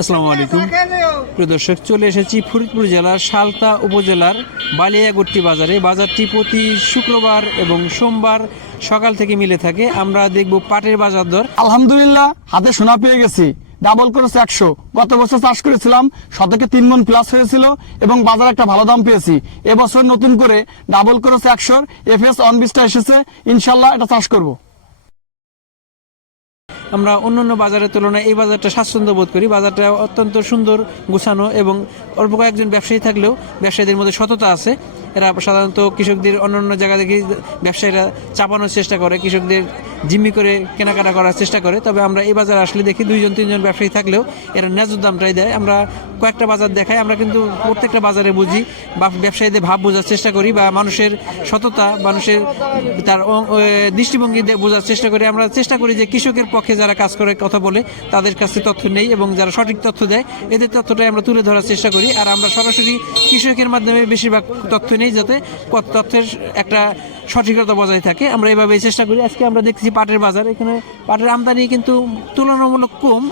আসসালামু আলাইকুম প্রিয় দর্শক, চলে এসেছি ফরিদপুর জেলার সালতা উপজেলার বালিয়াগট্টি বাজারে। বাজারটি প্রতি শুক্রবার এবং সোমবার সকাল থেকে মিলে থাকে। আমরা দেখব পাটের বাজার দর। আলহামদুলিল্লাহ, হাতে সোনা পেয়ে গেছি। ডাবল করেছে 100। গত বছর চাষ করেছিলাম, শতকে 3 মণ প্লাস হয়েছিল এবং বাজারে একটা ভালো দাম পেয়েছি। এবছর নতুন করে ডাবল করেছে 100 FS 19টা এসেছে, ইনশাল্লাহ এটা চাষ করব। আমরা অন্যান্য বাজারের তুলনায় এই বাজারটা স্বাচ্ছন্দ্য বোধ করি। বাজারটা অত্যন্ত সুন্দর, গোছানো এবং অল্প কয়েকজন ব্যবসায়ী থাকলেও ব্যবসায়ীদের মধ্যে সততা আছে। এরা সাধারণত কৃষকদের অন্যান্য জায়গা থেকে ব্যবসায়ীরা চাপানোর চেষ্টা করে, কৃষকদের জিম্মি করে কেনাকাটা করার চেষ্টা করে। তবে আমরা এই বাজারে আসলে দেখি 2-3জন ব্যবসায়ী থাকলেও এরা ন্যায্য দামটাই দেয়। আমরা কয়েকটা বাজার দেখাই, আমরা কিন্তু প্রত্যেকটা বাজারে বুঝি বা ব্যবসায়ীদের ভাব বোঝার চেষ্টা করি বা মানুষের সততা, মানুষের তার দৃষ্টিভঙ্গি বোঝার চেষ্টা করি। আমরা চেষ্টা করি যে কৃষকের পক্ষে যারা কাজ করে কথা বলে তাদের কাছে তথ্য নেই এবং যারা সঠিক তথ্য দেয় এদের তথ্যটাই আমরা তুলে ধরার চেষ্টা করি। আর আমরা সরাসরি কৃষকের মাধ্যমে বেশিরভাগ তথ্য নেই, যাতে তথ্যের একটা সঠিকতা বজায় থাকে। আমরা এভাবেই চেষ্টা করি। আজকে আমরা দেখছি পাটের বাজার, এখানে পাটের আমদানি কিন্তু তুলনামূলক কম।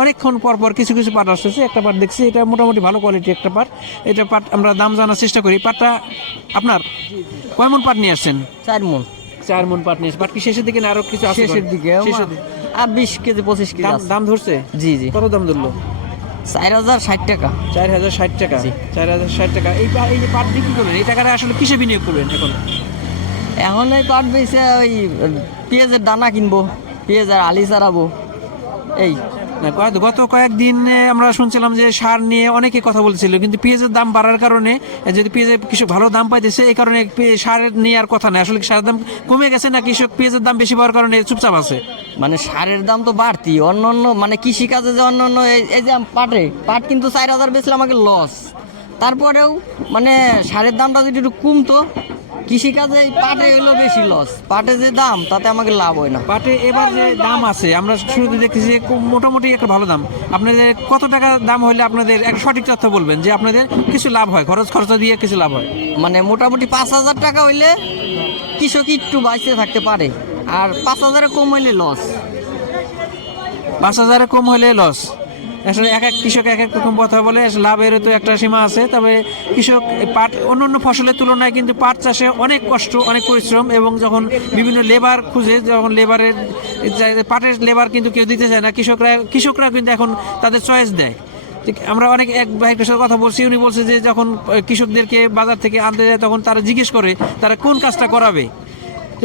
অনেকক্ষণ পর কিছু কিছু পাট আসতেছে। একটা পাট দেখছি, এটা মোটামুটি ভালো কোয়ালিটি একটা পাট। এটা পাট আমরা দাম জানার চেষ্টা করি। পাটটা আপনার কয় মণ পাট নিয়ে আসছেন? 4 মণ। 4 মণ পাট নিয়ে আসছেন। পাট কি শেষের দিকে না আরো কিছু আছে? শেষের দিকে আর 20 কেজি 25 কেজি আছে। দাম ধরছে? জি জি, কত দাম ধরলো? 4060 টাকা। 4060 টাকা। 4060 টাকা। এই যে পাট বিক্রি করবেন, এই টাকাটা আসলে কিসে বিনিয়োগ করবেন এখন? এখন এই পাট বেচে ওই পেঁয়াজের দানা কিনবো, পেঁয়াজের আলি চারাবো। এই না, গত কয়েকদিন আমরা শুনছিলাম যে সার নিয়ে অনেকে কথা বলছিল, কিন্তু পেঁয়াজের দাম বাড়ার কারণে, যদি পেঁয়াজের কৃষক ভালো দাম পাইতেছে এই কারণে সার নিয়ে আর কথা নেই। আসলে সারের দাম কমে গেছে না কৃষক পেঁয়াজের দাম বেশি পাওয়ার কারণে চুপচাপ আছে? মানে সারের দাম তো বাড়তি, অন্য মানে কৃষিকাজে যে অন্য এই যে পাট কিন্তু 4000 বেচলে আমাকে লস। তারপরেও মানে সারের দামটা যদি একটু কমতো, কৃষিকাজে পাটে হইলো বেশি লস। পাটে যে দাম তাতে আমাকে লাভ হয় না। পাটে এবার যে দাম আছে, আমরা শুরুতে দেখতেছি মোটামুটি একটা ভালো দাম। আপনাদের কত টাকা দাম হলে আপনাদের একটা সঠিক তথ্য বলবেন যে আপনাদের কিছু লাভ হয়, খরচা দিয়ে কিছু লাভ হয়? মানে মোটামুটি 5000 টাকা হইলে কৃষক একটু বাইসে থাকতে পারে, আর 5000 কম হইলে লস। 5000 কম হলে লস। আসলে এক এক কৃষক এক এক রকম কথা বলে, লাভের তো একটা সীমা আছে। তবে কৃষক পাট অন্যান্য ফসলের তুলনায় কিন্তু পাট চাষে অনেক কষ্ট, অনেক পরিশ্রম এবং যখন বিভিন্ন লেবার খুঁজে, যখন লেবারের পাটের লেবার কিন্তু কেউ দিতে চায় না, কৃষকরা কিন্তু এখন তাদের চয়েস দেয়। আমরা অনেক এক ভাইয়ের সাথে কথা বলছি, উনি বলছে যে যখন কৃষকদেরকে বাজার থেকে আনতে যায় তখন তারা জিজ্ঞেস করে তারা কোন কাজটা করাবে।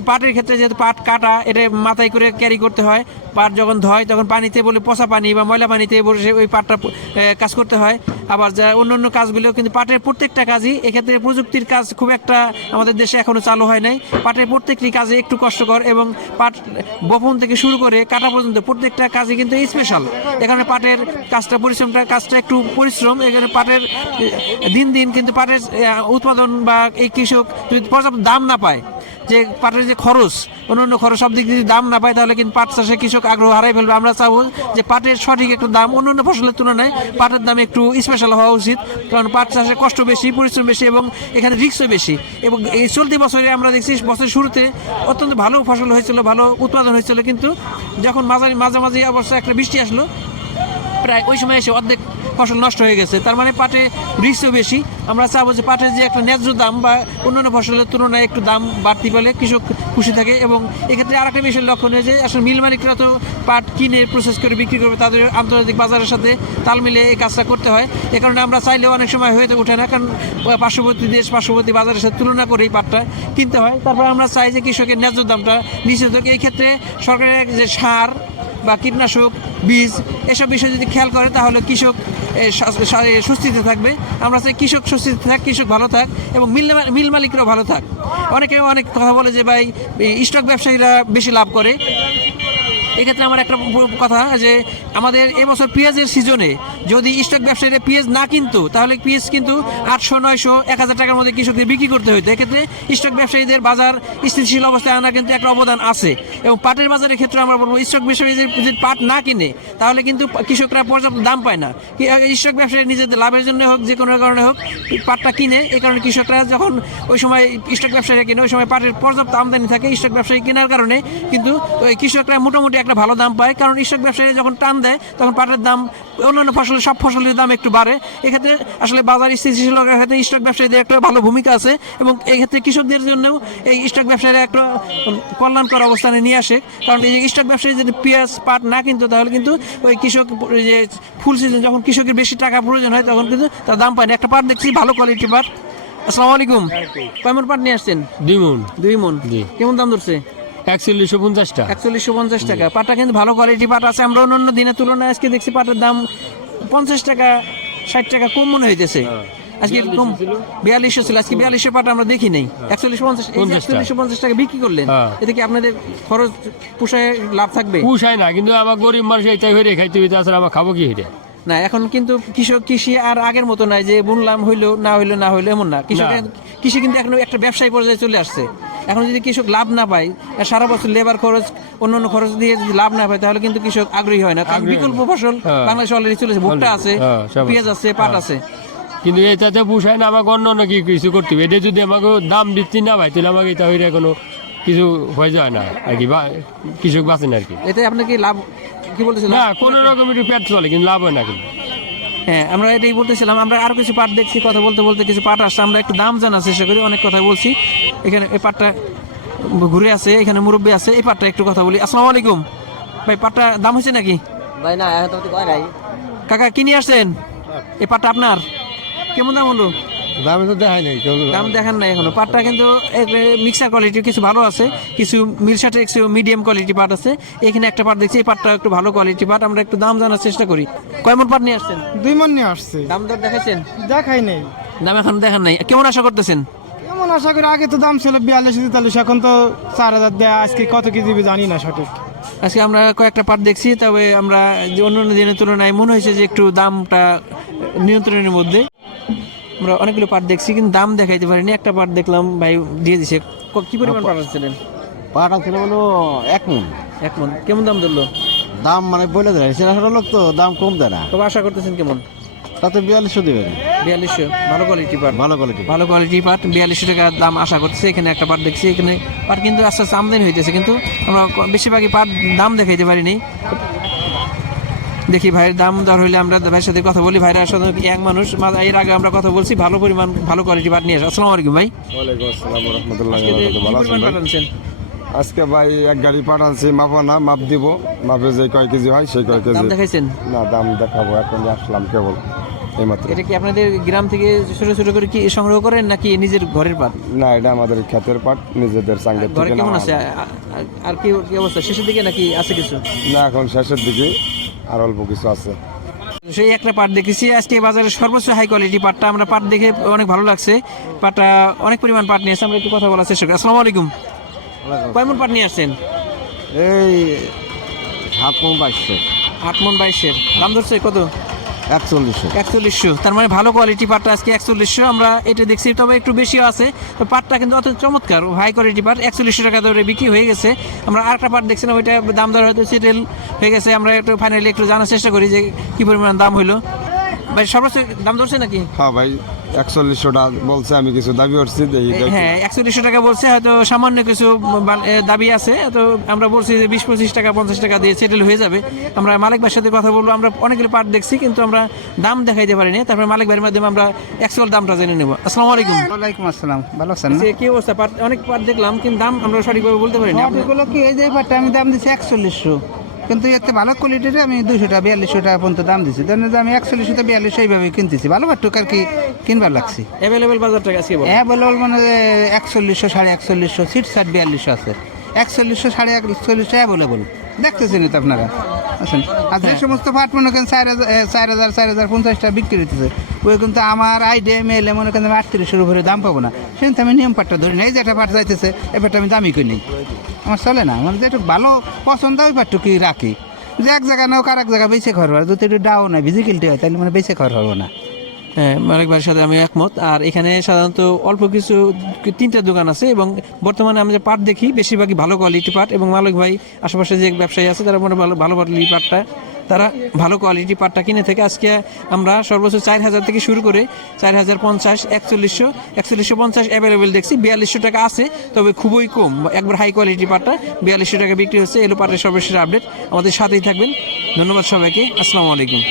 পাটের ক্ষেত্রে যেহেতু পাট কাটা, এটা মাথায় করে ক্যারি করতে হয়। পাট যখন ধয় তখন পানিতে বলে পচা পানি বা ময়লা পানিতে বসে ওই পাটটা কাজ করতে হয়। আবার যা অন্য কাজগুলো, কিন্তু পাটের প্রত্যেকটা কাজই এক্ষেত্রে প্রযুক্তির কাজ খুব একটা আমাদের দেশে এখনও চালু হয় নাই। পাটের প্রত্যেকটি কাজে একটু কষ্টকর এবং পাট বপন থেকে শুরু করে কাটা পর্যন্ত প্রত্যেকটা কাজই কিন্তু স্পেশাল। এখানে পাটের কাজটা একটু পরিশ্রম। এখানে পাটের দিন কিন্তু পাটের উৎপাদন বা এই কৃষক যদি পর্যাপ্ত দাম না পায়, যে পাটের যে খরচ, অন্যান্য খরচ সব দিক যদি দাম না পায়, তাহলে কিন্তু পাট চাষে কৃষক আগ্রহ হারাই ফেলবে। আমরা চাবো যে পাটের সঠিক একটু দাম, অন্যান্য ফসলের তুলনায় পাটের দাম একটু স্পেশাল হওয়া উচিত। কারণ পাট চাষে কষ্ট বেশি, পরিশ্রম বেশি এবং এখানে রিস্কও বেশি। এবং এই চলতি বছরে আমরা দেখছি বছরের শুরুতে অত্যন্ত ভালো ফসল হয়েছিল, ভালো উৎপাদন হয়েছিল, কিন্তু যখন মাঝামাঝি অবস্থা একটা বৃষ্টি আসলো, প্রায় ওই সময় এসে অর্ধেক ফসল নষ্ট হয়ে গেছে। তার মানে পাটে রিস্কও বেশি। আমরা চাবো যে পাটের যে একটা ন্যায্য দাম বা অন্যান্য ফসলের তুলনায় একটু দাম বাড়তি পেলে কৃষক খুশি থাকে। এবং এক্ষেত্রে আরেকটা বিষয় লক্ষণীয় যে আসলে মিল মালিকরা তো পাট কিনে প্রসেস করে বিক্রি করবে, তাদের আন্তর্জাতিক বাজারের সাথে তাল মিলে এই কাজটা করতে হয়। এ কারণে আমরা চাইলেও অনেক সময় হয়ে ওঠে না, কারণ পার্শ্ববর্তী বাজারের সাথে তুলনা করে এই পাটটা কিনতে হয়। তারপরে আমরা চাই যে কৃষকের ন্যায্য দামটা নিশ্চিত হোক। এই ক্ষেত্রে সরকারের যে সার বা কীটনাশক, বীজ, এসব বিষয় যদি খেয়াল করে তাহলে কৃষক সুস্থিতে থাকবে। আমরা চাই কৃষক সুস্থিতে থাক, কৃষক ভালো থাক এবং মিল মালিকরাও ভালো থাক। অনেকে অনেক কথা বলে যে ভাই স্টক ব্যবসায়ীরা বেশি লাভ করে। এক্ষেত্রে আমার একটা কথা, যে আমাদের এবছর পেঁয়াজের সিজনে যদি স্টক ব্যবসায়ীরা পেঁয়াজ না কিনতো, তাহলে পেঁয়াজ কিন্তু 800, 900, 1000 টাকার মধ্যে কৃষকদের বিক্রি করতে হতো। এক্ষেত্রে স্টক ব্যবসায়ীদের বাজার স্থিতিশীল অবস্থায় আনা কিন্তু একটা অবদান আছে। এবং পাটের বাজারের ক্ষেত্রে আমরা বলবো স্টক ব্যবসায়ী যদি পাট না কিনে তাহলে কিন্তু কৃষকরা পর্যাপ্ত দাম পায় না। স্টক ব্যবসায়ী নিজেদের লাভের জন্য হোক, যে কোনো কারণে হোক, পাটটা কিনে। এই কারণে কৃষকরা যখন ওই সময় স্টক ব্যবসায়ীরা কিনে, ওই সময় পাটের পর্যাপ্ত আমদানি থাকে। স্টক ব্যবসায়ী কেনার কারণে কিন্তু ওই কৃষকরা মোটামুটি একটা ভালো দাম পায়, কারণ কৃষক ব্যবসায়ী যখন টান দেয় তখন পাটের দাম অন্যান্য ফসলের সব ফসলের দাম একটু বাড়ে। এক্ষেত্রে আসলে বাজার স্থিতিশীল রাখার ক্ষেত্রে স্টক ব্যবসায়ীদের একটা ভালো ভূমিকা আছে, এবং এই ক্ষেত্রে কৃষকদের জন্যও এই স্টক ব্যবসায়ীরা একটা কল্যাণকর অবস্থানে নিয়ে আসে। কারণ এই যে স্টক ব্যবসায়ী যদি পেঁয়াজ পাট না কিনতো তাহলে কিন্তু ওই কৃষক যে ফুল সিজন যখন কৃষকের বেশি টাকা প্রয়োজন হয় তখন কিন্তু তার দাম পায় না। একটা পাট দেখছি ভালো কোয়ালিটি পাট। আসসালামু আলাইকুম, কয় মন পাট নিয়ে আসছেন? 2 মণ। 2 মন। জি। কেমন দাম ধরছে? 4150 টাকা। 4150 টাকা। পাটটা কিন্তু ভালো কোয়ালিটি পাট আছে। আমরা অন্যান্য দিনের তুলনায় আজকে দেখছি পাটের দাম 50 টাকা 60 টাকা কম মনে হইতেছে। আজকে কম 4200 ছিল, আজকে 4200 পাট আমরা দেখি নাই। 4150 টাকা বিক্রি করলেন, হ্যাঁ। এতে কি আপনাদের খরচ পোষায় লাভ থাকবে? পুষায় না, কিন্তু আমার গরিব মানুষ এইটাই হয়ে খাইতে হইতে আছে, আমার খাবো কি হইতে? না, এখন কিন্তু কৃষি আর আগের মতো নাই যে বুনলাম হইলো না হইলো এমন না। কৃষি কিন্তু এখন একটা ব্যবসায়ী পর্যায়ে চলে আসছে। এখন যদি কৃষক লাভ না পায়, আর সারা বছর লেবার খরচ অন্যান্য খরচ দিয়ে যদি লাভ না পায় তাহলে কিন্তু কৃষক আগ্রহী হয় না। কারণ বিকল্প ফসল হ্যাঁ। বাংলাদেশে অলরেডি চলেছে, ভুট্টা আছে, সব আছে। পেঁয়াজ আছে, পাট আছে। কিন্তু এইটাতে পুষায় না, আমাকে অন্য কি কিছু করতে হবে। এটা যদি আমাকে দাম বৃদ্ধি না পাই তাহলে আমাকে এটা হইলে কোনো কিছু হয়ে যায় না আর কি, কৃষক বাঁচে না আর কি। এতে আপনার কি লাভ, কি বলতেছিলাম? না, কোনো রকম একটু পেট চলে, কিন্তু লাভ হয় না কিন্তু। হ্যাঁ, আমরা এটাই বলতেছিলাম। আমরা আরো কিছু পাট দেখছি, কথা বলতে বলতে কিছু পাট আসছে, আমরা একটু দাম জানার চেষ্টা করি। অনেক কথা বলছি, এখানে এই পাটটা ঘুরে আছে, এখানে মুরব্বী আছে, এই পাটটা একটু কথা বলি। আসসালামু আলাইকুম ভাই, পাটটা দাম হয়েছে নাকি? ভাই না, এখন তো কয় নাই। কাকা কি নিয়ে আসছেন? এই পাটটা আপনার? কেমন দাম হলো? দাম তো দেখাই নাই কেউ। দাম দেখান নাই এখনো। পাটটা কিন্তু মিক্সার কোয়ালিটি কিছু ভালো আছে, কিছু মিলসাটে কিছু মিডিয়াম কোয়ালিটি পাট আছে। এখানে একটা পাট দেখছি, এই পাটটা একটু ভালো কোয়ালিটি পাট। আমরা একটু দাম জানার চেষ্টা করি। কয় মন পাট নিয়ে আসছেন? 2 মণ নিয়ে আসছে, দাম দর দেখাইছেন? দেখাই নেই। দাম এখন দেখান নাই। কেমন আশা করতেছেন? এমন আশা করি, আগে তো দাম ছিল 42-43, এখন তো 4000 দেয়। আজকে কত কেজি জানি না সঠিক। আজকে আমরা কয়েকটা পাট দেখছি, তবে আমরা যে অন্যান্য দিনের তুলনায় মনে হয়েছে যে একটু দামটা নিয়ন্ত্রণের মধ্যে। আমরা অনেকগুলো পাট দেখছি কিন্তু দাম দেখাইতে পারিনি। একটা পাট দেখলাম ভাই দিয়ে দিছে। কি পরিমাণ পাট আনছিলেন? পাটা ছিল হলো 1 মণ। 1 মন। কেমন দাম ধরলো? দাম মানে বলে দেয়, সেটা লোক তো দাম কম দেয় না। তবে আশা করতেছেন কেমন? তাতে 4200 দেবেন। 4200। ভালো কোয়ালিটি পাট। ভালো কোয়ালিটি। ভালো কোয়ালিটি পাট 4200 টাকা দাম আশা করতেছে। এখানে একটা পাট দেখছি, এখানে পাট কিন্তু আস্তে আস্তে আমদানি হইতেছে, কিন্তু আমরা বেশিরভাগই পাট দাম দেখাইতে পারিনি। দেখি ভাইয়ের দাম দর হইলে আমরা ভাইয়ের সাথে কথা বলি। ভাইরা আসলে এক মানুষ, এর আগে আমরা কথা বলছি, ভালো পরিমাণ ভালো কোয়ালিটি পাট নিয়ে আসে। আসসালামু আলাইকুম ভাই। ওয়ালাইকুম আসসালাম ওয়া রাহমাতুল্লাহি আজকে ওয়া কি বারাকাতুহু। ভালো আছেন পরিমাণ ভাই? পাট আনছেন? আজকে ভাই এক গাড়ি পাঠাচ্ছি, মাপা না, মাপ দিব, মাপে যে কয় কেজি হয় সেই কয় কেজি। দাম দেখাইছেন? না, দাম দেখাবো, এখন আসলাম কেবল এইমাত্র। এটা কি আপনাদের গ্রাম থেকে ছোট ছোট করে কি সংগ্রহ করেন নাকি নিজের ঘরের পাট? না, এটা আমাদের ক্ষেতের পাট, নিজেদের সাঙ্গের ঘরে থেকে কেমন নেওয়া আছে? হয়। আর কি কি অবস্থা, শেষের দিকে নাকি আছে কিছু? না, এখন শেষের দিকে, আর অল্প কিছু আছে। সেই একটা পাট দেখেছি আজকে বাজারে সর্বোচ্চ হাই কোয়ালিটি পাটটা। আমরা পাট দেখে অনেক ভালো লাগছে। পাটটা অনেক পরিমাণ পাট নিয়ে আসছে, আমরা একটু কথা বলার চেষ্টা করি। আসসালামু আলাইকুম, কয় মন পাট নিয়ে আসছেন? এই 7 মণ 2200। 8 মন 2200। দাম ধরছে কত? 4100। 4100। তার মানে ভালো কোয়ালিটি পাটটা আজকে 4100 আমরা এটা দেখছি, তবে একটু বেশিও আছে। তো পাটটা কিন্তু অত চমৎকার হাই কোয়ালিটি পাট। 4100 টাকা ধরে বিক্রি হয়ে গেছে। আমরা আরেকটা পাট দেখছিলাম, ওইটা দাম দর হয়তো সেটেল হয়ে গেছে। আমরা একটু ফাইনালি একটু জানার চেষ্টা করি যে কি পরিমাণ দাম হইলো। ভাই সর্বোচ্চ দাম ধরছে নাকি? হ্যাঁ ভাই, 4100 বলছে, আমি কিছু দাবি করছি। হ্যাঁ, 4100 টাকা বলছে, হয়তো সামান্য কিছু দাবি আছে। তো আমরা বলছি যে 20-25 টাকা 50 টাকা দিয়ে সেটেল হয়ে যাবে। আমরা মালিক ভাইয়ের সাথে কথা বলবো। আমরা অনেকগুলো পাট দেখছি কিন্তু আমরা দাম দেখাইতে পারিনি। তারপরে মালিক ভাইয়ের মাধ্যমে আমরা অ্যাকচুয়াল দামটা জেনে নেব। আসসালামু আলাইকুম। ওয়ালাইকুম আসসালাম, ভালো আছেন? কি অবস্থা? পাট অনেক পাট দেখলাম কিন্তু দাম আমরা সঠিকভাবে বলতে পারিনি। এগুলো কি, এই যে পাটটা আমি দাম দিচ্ছি 4100, কিন্তু এতে ভালো কোয়ালিটির আমি 200 টাকা 4200 টাকা পর্যন্ত দাম দিচ্ছি। ধরেন যে আমি 4100 থেকে 4200 এইভাবে কিনতেছি। ভালো পাটটুক আর কি কিনবার লাগছি। অ্যাভেলেবেল বাজার টাকা আজকে বল। হ্যাঁ বলে মানে 4100 4150 সিট 4200 আছে। 4100 4150 অ্যাভেলেবল দেখতেছেন তো আপনারা। আছেন আর যে সমস্ত পাট মনে করেন 4000 4050 টাকা বিক্রি হইতেছে, ওই কিন্তু আমার আইডিয়া মেলে মনে করেন 3800 উপরে দাম পাবো না। সেখানে আমি নিয়ম পাটটা ধরি না। এই যে একটা পাট যাইতেছে, এই পাটটা আমি দামি করি, আমার চলে না। মানে যেটুকু ভালো পছন্দ ওই পাটটুকু রাখি। যে এক জায়গা নোক আর এক জায়গায় বেঁচে খাওয়ার হয়, যদি একটু ডাউন হয় ভিজিক্যালিটি হয় তাহলে মানে বেঁচে খাওয়ার হবো না। হ্যাঁ, মালিক ভাইয়ের সাথে আমি একমত। আর এখানে সাধারণত অল্প কিছু 3টা দোকান আছে, এবং বর্তমানে আমরা যে পাট দেখি বেশিরভাগই ভালো কোয়ালিটি পাট। এবং মালিক ভাই আশেপাশে যে ব্যবসায়ী আছে তারা মনে ভালো ভালো কোয়ালিটি পাটটা তারা ভালো কোয়ালিটি পাটটা কিনে থাকে। আজকে আমরা সর্বোচ্চ 4,000 থেকে শুরু করে 4,050, 4150 অ্যাভেলেবেল দেখছি। 4200 টাকা আছে, তবে খুবই কম, একবার হাই কোয়ালিটি পাটটা 4200 টাকা বিক্রি হচ্ছে। এলো পাটের সর্বশেষ আপডেট, আমাদের সাথেই থাকবেন। ধন্যবাদ সবাইকে, আসসালামু আলাইকুম।